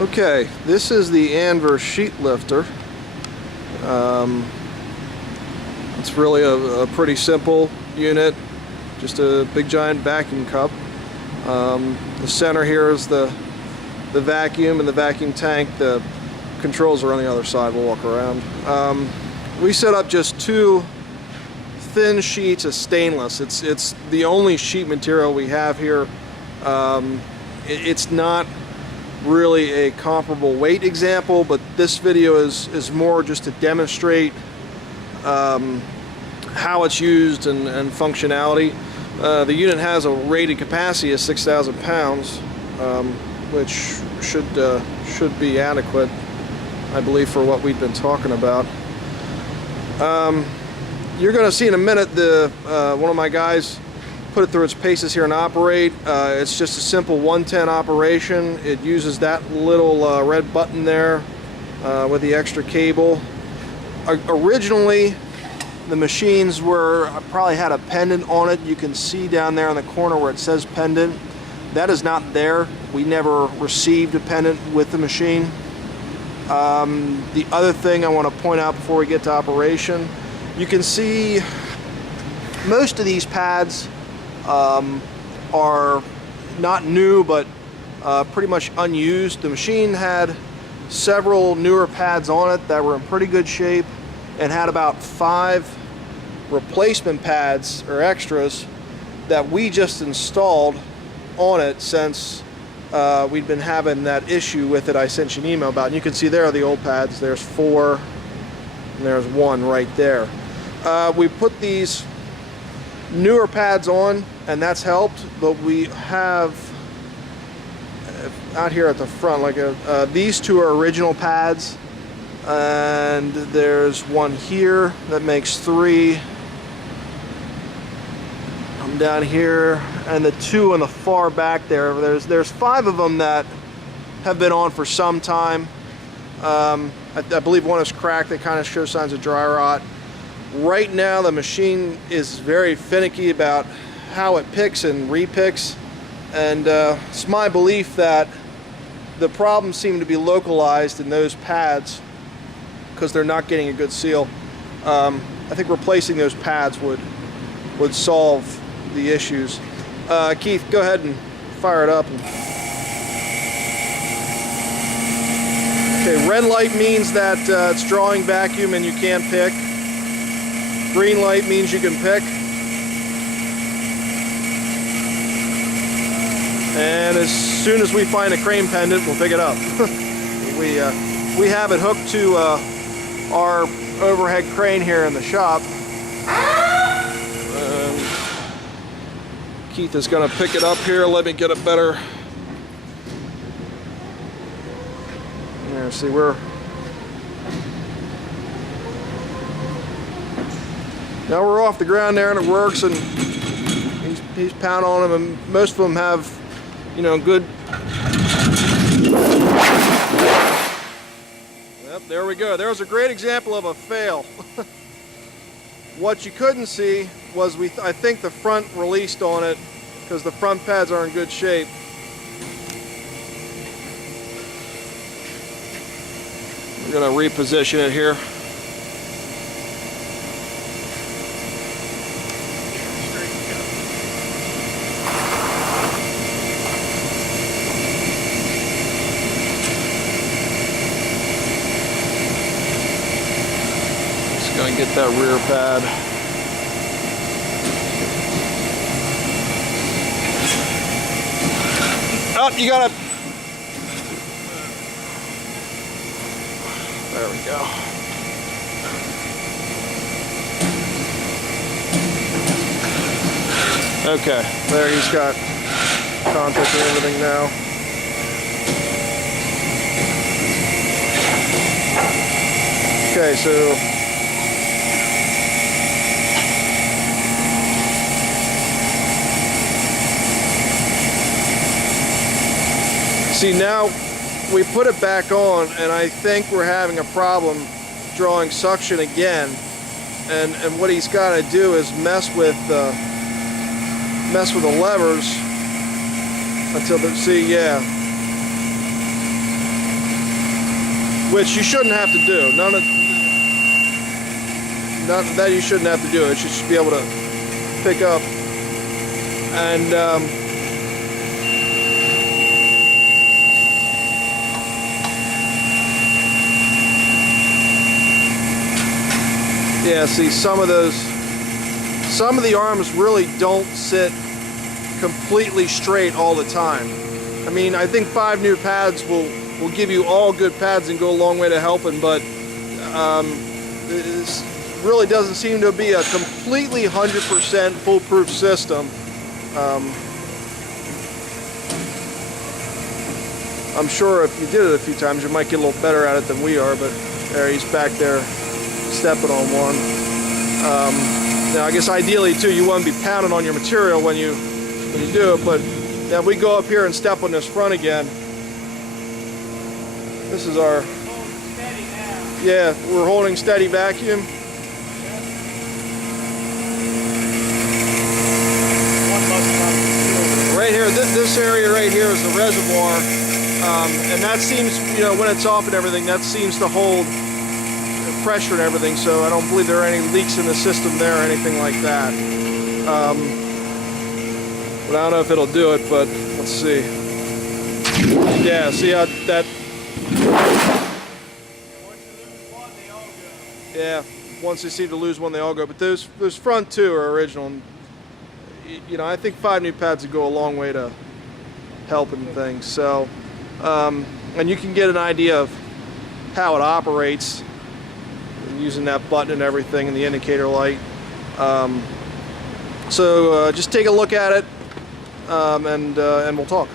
Okay, this is the Anver sheet lifter. It's really a pretty simple unit, just a big giant vacuum cup. The center here is the vacuum and the vacuum tank. The controls are on the other side. We'll walk around. We set up just two thin sheets of stainless. It's the only sheet material we have here. It's not really a comparable weight example, but this video is more just to demonstrate how it's used and functionality. The unit has a rated capacity of 6,000 pounds, which should be adequate, I believe, for what we've been talking about. You're going to see in a minute one of my guys put it through its paces here and operate. It's just a simple 110 operation. It uses that little red button there with the extra cable. Originally, the machines probably had a pendant on it. You can see down there in the corner where it says pendant. That is not there. We never received a pendant with the machine. The other thing I want to point out before we get to operation, you can see most of these pads are not new, but pretty much unused. The machine had several newer pads on it that were in pretty good shape and had about 5 replacement pads or extras that we just installed on it since we'd been having that issue with it I sent you an email about. And you can see there are the old pads. There's 4 and there's 1 right there. We put these newer pads on and that's helped, but we have out here at the front these 2 are original pads, and there's 1 here that makes 3. I'm down here, and the 2 on the far back there's 5 of them that have been on for some time. I believe 1 is cracked. They kind of show signs of dry rot. Right now the machine is very finicky about how it picks and repicks, and it's my belief that the problems seem to be localized in those pads because they're not getting a good seal. I think replacing those pads would solve the issues. Keith, go ahead and fire it up. Okay, red light means that it's drawing vacuum and you can't pick. Green light means you can pick. And as soon as we find a crane pendant, we'll pick it up. We have it hooked to our overhead crane here in the shop. Keith is going to pick it up here. Let me get a better. There, see, now we're off the ground there and it works, and he's pounding on them, and most of them have, good. Yep, there we go. There's a great example of a fail. What you couldn't see was I think the front released on it because the front pads are in good shape. We're going to reposition it here. Gonna get that rear pad. Oh, you gotta. There we go. Okay, there he's got contact and everything now. Okay, so see, now we put it back on, and I think we're having a problem drawing suction again. And what he's got to do is mess with the levers until they see, yeah. which you shouldn't have to do. None of that you shouldn't have to do. It should just be able to pick up. And yeah, see, some of the arms really don't sit completely straight all the time. I mean, I think 5 new pads will give you all good pads and go a long way to helping, but this really doesn't seem to be a completely 100% foolproof system. I'm sure if you did it a few times, you might get a little better at it than we are, but there, he's back there stepping on one. Now, I guess ideally, too, you want to be pounding on your material when you do it, but now if we go up here and step on this front again, this is our, yeah, we're holding steady vacuum. Right here, this area right here is the reservoir, and that seems, you know, when it's off and everything, that seems to hold pressure and everything, so I don't believe there are any leaks in the system there or anything like that. But I don't know if it'll do it, but let's see. Yeah, see how that... Yeah, once they seem to lose one, they all go. But those front two are original. And, you know, I think 5 new pads would go a long way to helping things. So, and you can get an idea of how it operates using that button and everything and the indicator light. So just take a look at it, and we'll talk.